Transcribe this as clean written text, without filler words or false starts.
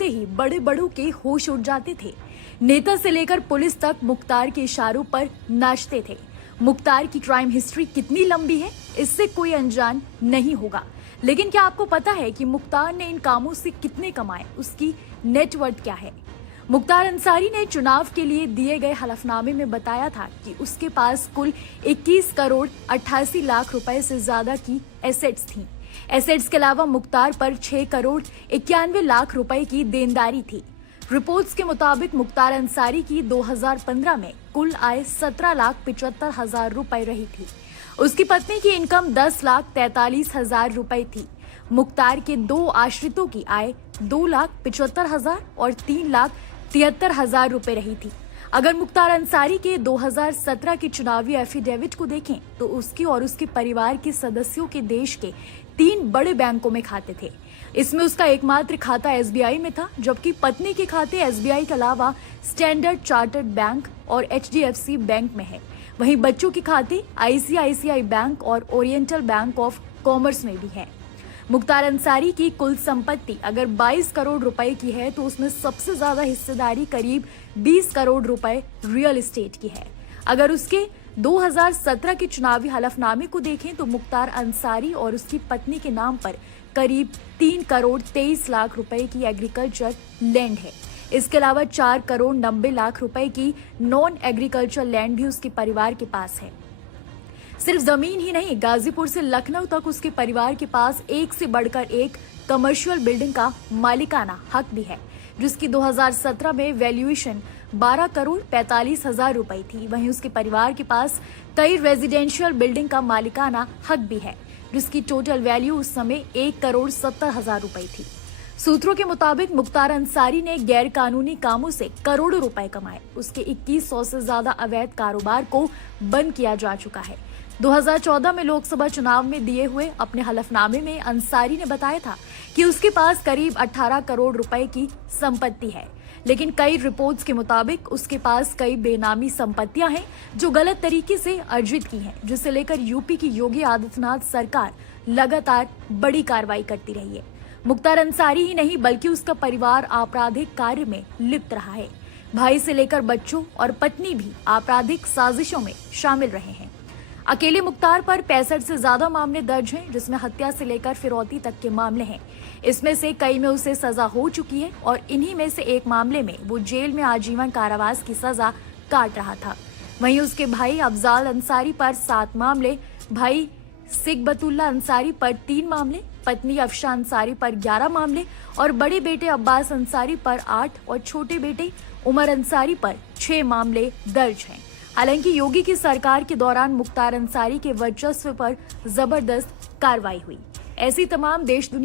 ही बड़े बड़ों के होश उड़ जाते थे। नेता से लेकर पुलिस तक मुख्तार के इशारों पर नाचते थे। मुख्तार की क्राइम हिस्ट्री कितनी लंबी है, इससे कोई अनजान नहीं होगा। लेकिन क्या आपको पता है कि मुख्तार ने इन कामों से कितने कमाए, उसकी नेटवर्थ क्या है? मुख्तार अंसारी ने चुनाव के लिए दिए गए हलफनामे में बताया था कि उसके पास कुल 21 करोड़ 88 लाख रुपए से ज्यादा की एसेट्स थीं। एसेट्स के अलावा मुख्तार पर 6 करोड़ 91 लाख रुपए की देनदारी थी। रिपोर्ट्स के मुताबिक मुख्तार अंसारी की 2015 में कुल आय 17,75,000 रुपए रही थी। उसकी पत्नी की इनकम 10,43,000 रुपए थी। मुख्तार के 2 आश्रितों की आय 2,75,000 और 3,73,000 रुपए रही थी। अगर मुख्तार अंसारी के 2017 के चुनावी एफिडेविट को देखें तो उसकी और उसके परिवार के सदस्यों के देश के 3 बड़े बैंकों में खाते थे। इसमें उसका एकमात्र खाता एसबीआई में था, जबकि पत्नी के खाते एसबीआई के अलावा स्टैंडर्ड चार्टर्ड बैंक और एचडीएफसी बैंक में है। वहीं बच्चों के खाते आईसीआईसीआई बैंक और ओरिएंटल बैंक ऑफ कॉमर्स में भी है। मुख्तार अंसारी की कुल संपत्ति अगर 22 करोड़ रुपए की है तो उसमें सबसे ज्यादा हिस्सेदारी करीब 20 करोड़ रुपए रियल एस्टेट की है। अगर उसके 2017 के चुनावी हलफनामे को देखें तो मुख्तार अंसारी और उसकी पत्नी के नाम पर करीब 3 करोड़ 23 लाख रुपए की एग्रीकल्चर लैंड है। इसके अलावा 4 करोड़ 90 लाख रुपए की नॉन एग्रीकल्चर लैंड भी उसके परिवार के पास है। सिर्फ जमीन ही नहीं, गाजीपुर से लखनऊ तक उसके परिवार के पास एक से बढ़कर एक कमर्शियल बिल्डिंग का मालिकाना हक भी है, जिसकी 2017 में वैल्यूएशन 12 करोड़ 45,000 रुपए थी। वहीं उसके परिवार के पास कई रेजिडेंशियल बिल्डिंग का मालिकाना हक भी है, जिसकी टोटल वैल्यू उस समय 1 करोड़ 70,000 रुपए थी। सूत्रों के मुताबिक मुख्तार अंसारी ने गैर कानूनी कामों से करोड़ों रुपए कमाए। उसके 2100 से ज्यादा अवैध कारोबार को बंद किया जा चुका है। 2014 में लोकसभा चुनाव में दिए हुए अपने हलफनामे में अंसारी ने बताया था कि उसके पास करीब 18 करोड़ रुपए की संपत्ति है, लेकिन कई रिपोर्ट्स के मुताबिक उसके पास कई बेनामी संपत्तियां हैं जो गलत तरीके से अर्जित की हैं, जिसे लेकर यूपी की योगी आदित्यनाथ सरकार लगातार बड़ी कार्रवाई करती रही है। मुख्तार अंसारी ही नहीं बल्कि उसका परिवार आपराधिक कार्य में लिप्त रहा है। भाई से लेकर बच्चों और पत्नी भी आपराधिक साजिशों में शामिल रहे हैं। अकेले मुख्तार पर 65 से ज्यादा मामले दर्ज हैं, जिसमें हत्या से लेकर फिरौती तक के मामले हैं। इसमें से कई में उसे सजा हो चुकी है और इन्हीं में से एक मामले में वो जेल में आजीवन कारावास की सजा काट रहा था। वहीं उसके भाई अफजाल अंसारी पर 7 मामले, भाई सिकबतुल्ला अंसारी पर 3 मामले, पत्नी अफशा अंसारी पर 11 मामले और बड़े बेटे अब्बास अंसारी पर 8 और छोटे बेटे उमर अंसारी पर 6 मामले दर्ज हैं। हालांकि योगी की सरकार के दौरान मुख्तार अंसारी के वर्चस्व पर जबरदस्त कार्रवाई हुई। ऐसी तमाम देश दुनिया